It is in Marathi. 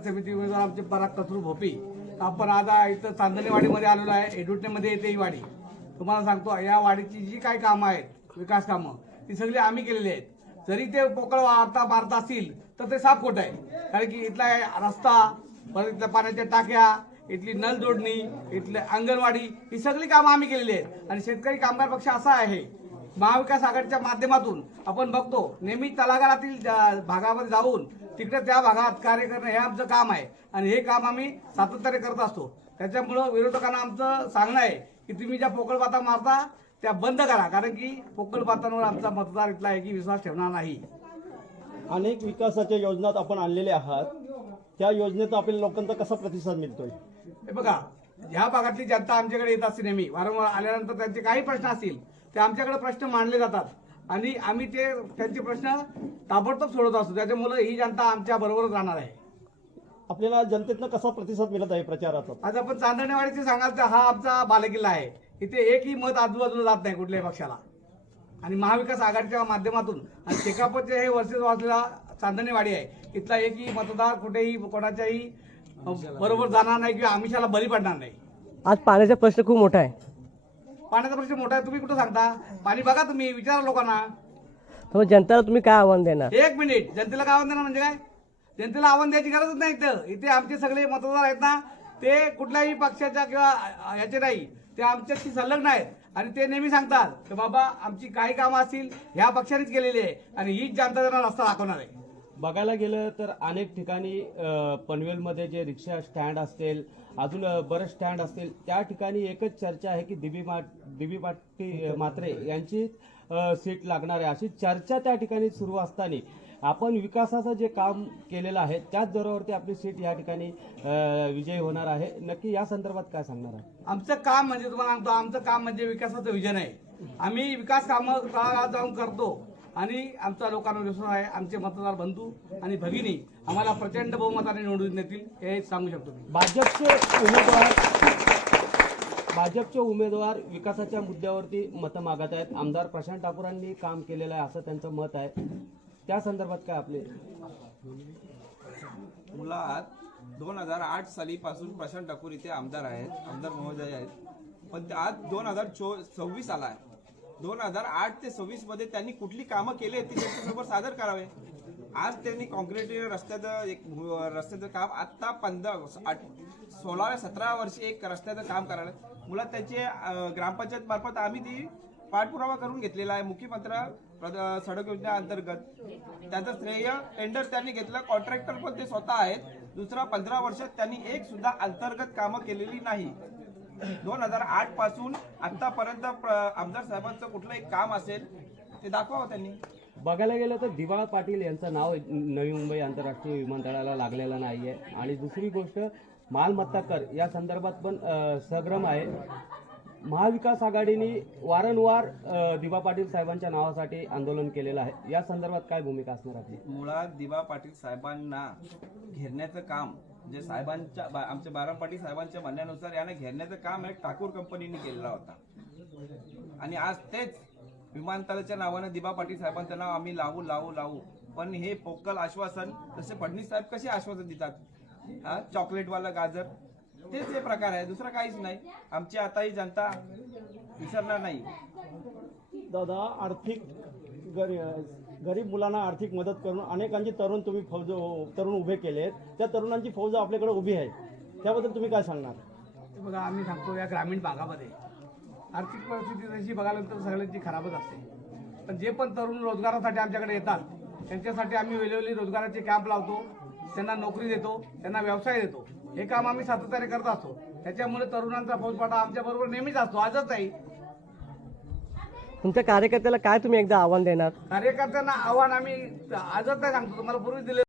समिती उमेदवार आमचे पराग कचरू भोपी. आपण आता इथं चांदणेवाडीमध्ये आलेलो आहे. एडुटनेमध्ये येते ही वाडी. तुम्हाला सांगतो या वाडीची जी काही कामं आहेत विकास कामं ती सगळी आम्ही केलेली आहेत. जरी ते पोकळ वार्ता मारत असतील तर ते साफ खोटं आहे. कारण की इथला रस्ता, परत इथल्या पाण्याच्या टाक्या, इथली नल जोडणी, इथले अंगणवाडी ही सगळी कामं आम्ही केलेली आहेत. आणि शेतकरी कामगार पक्ष असा आहे, महाविकास आघाडीच्या माध्यमातून आपण बघतो नेहमी तलागारातील भागामध्ये जाऊन तिकडे त्या भागात कार्य करणं हे आमचं काम आहे. आणि हे काम आम्ही सातत्याने करत असतो. त्याच्यामुळं विरोधकांना आमचं सांगणं आहे की तुम्ही ज्या पोकळ बाता मारता त्या बंद करा. कारण की पोकळ बातांवर आमचा मतदार इथला आहे की विश्वास ठेवणार नाही. अनेक विकासाच्या योजना आपण आणलेल्या आहात, त्या योजनेचा आपल्या लोकांचा कसा प्रतिसाद मिळतोय? हे बघा, ह्या भागातली जनता आमच्याकडे येत असते नेहमी. वारंवार आल्यानंतर त्यांचे काही प्रश्न असतील ते आमच्याकडे प्रश्न मांडले जातात आणि आम्ही त्यांचे प्रश्न ताबडतोब सोडवत असतो. त्याच्यामुळे ही जनता आमच्या बरोबरच राहणार आहे. आपल्याला जनतेतनं कसा प्रतिसाद मिळत आहे प्रचाराचा? आज आपण चांदणेवाडीचे सांगाल तर हा आमचा बालेकिल्ला आहे. इथे एकही मत आजूबाजूला जात नाही कुठल्याही पक्षाला. आणि महाविकास आघाडीच्या माध्यमातून आणि शेकापचे हे वर्षे असलेला चांदणेवाडी आहे. इथला एकही मतदार कुठेही कोणाच्याही बरोबर जाणार नाही किंवा आमिषाला बळी पडणार नाही. आज पाण्याचा प्रश्न खूप मोठा आहे. पाण्याचा प्रश्न मोठा आहे. तुम्ही कुठं सांगता? पाणी बघा, तुम्ही विचारा लोकांना. तर जनतेला तुम्ही काय आव्हान देणार? एक मिनिट, जनतेला काय आव्हान देणार म्हणजे काय? जनतेला आव्हान द्यायची गरजच नाही. इथे आमचे सगळे मतदार आहेत ना, ते कुठल्याही पक्षाच्या किंवा याचे नाही, ते आमच्याशी संलग्न आहेत. आणि ते नेहमी सांगतात की बाबा आमची काही कामं असतील ह्या पक्षानेच केलेली आहे आणि हीच जनता त्यांना रस्ता दाखवणार आहे. बघायला गेलं तर अनेक ठिकाणी पनवेलमध्ये जे रिक्षा स्टँड असतील, अजून बरेच स्टँड असतील, त्या ठिकाणी एकच चर्चा आहे की दिबी पाटी म्हात्रे यांची सीट लागणार आहे, अशी चर्चा त्या ठिकाणी सुरू असताना आपण विकासाचं जे काम केलेलं आहे त्याच जोरावरती आपली सीट या ठिकाणी विजयी होणार आहे. नक्की या संदर्भात काय सांगणार आहे? आमचं काम म्हणजे तुम्हाला सांगतो, आमचं काम म्हणजे विकासाचं विजन आहे. आम्ही विकास कामं तळागाळात जाऊन करतो आणि आमचा लोकांवर विश्वास आहे. आमचे मतदार बंधू आणि भगिनी आम्हाला प्रचंड बहुमताने निवडून देतील हे सांगू शकतो. भाजपचे उमेदवार विकासाच्या मुद्द्यावरती मतं मागत आहेत. आमदार प्रशांत ठाकूरांनी काम केलेलं आहे असं त्यांचं मत आहे. त्या संदर्भात काय आपले? मुळात 2008 सालीपासून प्रशांत ठाकूर इथे आमदार आहेत, आमदार महोदय आहेत. पण आज 2026 आला आहे. 2008 ते 26 मध्ये त्यांनी कुठली कामं केली ती त्यांच्यासमोर सादर करावे. आज त्यांनी कॉन्क्रीट रस्त्याचं काम आता 16-17 वर्षे एक रस्त्याचं काम करायला. मुळात त्याचे ग्रामपंचायत मार्फत आम्ही ती पाठपुरावा करून घेतलेला आहे. मुख्यमंत्री सडक योजना अंतर्गत त्याचं श्रेय टेंडर त्यांनी घेतलं. कॉन्ट्रॅक्टर पण ते स्वतः आहेत. दुसरा 15 वर्षात त्यांनी एक सुद्धा अंतर्गत कामं केलेली नाही. 2008 पासून आतापर्यंत आमदार साहेबांचं कुठलं एक काम असेल ते दाखवावं त्यांनी. बघायला गेलं तर दिवाळ पाटील यांचं नाव नवी मुंबई आंतरराष्ट्रीय विमानतळाला लागलेलं नाहीये. आणि दुसरी गोष्ट मालमत्ता कर या संदर्भात पण संग्राम आहे. महाविकास आघाडीने वारंवार दिवा पाटील साहेबांच्या नावासाठी आंदोलन केलेलं आहे. या संदर्भात काय भूमिका असणार आपली? मुळात दिवा पाटील साहेबांना घेरण्याचं काम जे साहेबांच्या आमच्या बाराम पाटील साहेबांच्या म्हणण्यानुसार याने घेरण्याचं काम एक ठाकूर कंपनीने केलेला होता. आणि आज तेच विमानतळाच्या नावानं दिवा पाटील साहेबांचं नाव आम्ही लावू. पण हे पोकळ आश्वासन जसे फडणवीस साहेब कसे आश्वासन देतात, चॉकलेटवाला गाजर, तेच हे प्रकार आहे, दुसरं काहीच नाही. आमची आता ही जनता विसरणार नाही. दादा, आर्थिक गरीब मुलांना आर्थिक मदत करून अनेकांची तरुण उभे केलेत. त्या तरुणांची फौज आपल्याकडे उभी आहे, त्याबद्दल तुम्ही काय सांगणार? बघा, आम्ही सांगतो या ग्रामीण भागामध्ये आर्थिक परिस्थिती तशी बघायला तर सगळ्यांची खराबच असते. पण जे पण तरुण रोजगारासाठी आमच्याकडे येतात त्यांच्यासाठी आम्ही वेळोवेळी रोजगाराचे कॅम्प लावतो, त्यांना नोकरी देतो, त्यांना व्यवसाय देतो. हे काम आम्ही सातत्याने करत असतो. त्याच्यामुळे तरुणांचा फौजफाटा आमच्या बरोबर नेहमीच असतो, आजच नाही. तुमच्या कार्यकर्त्याला काय तुम्ही एकदा आव्हान देणार? कार्यकर्त्यांना आव्हान आम्ही आजच नाही सांगतो, तुम्हाला पूर्वी दिले.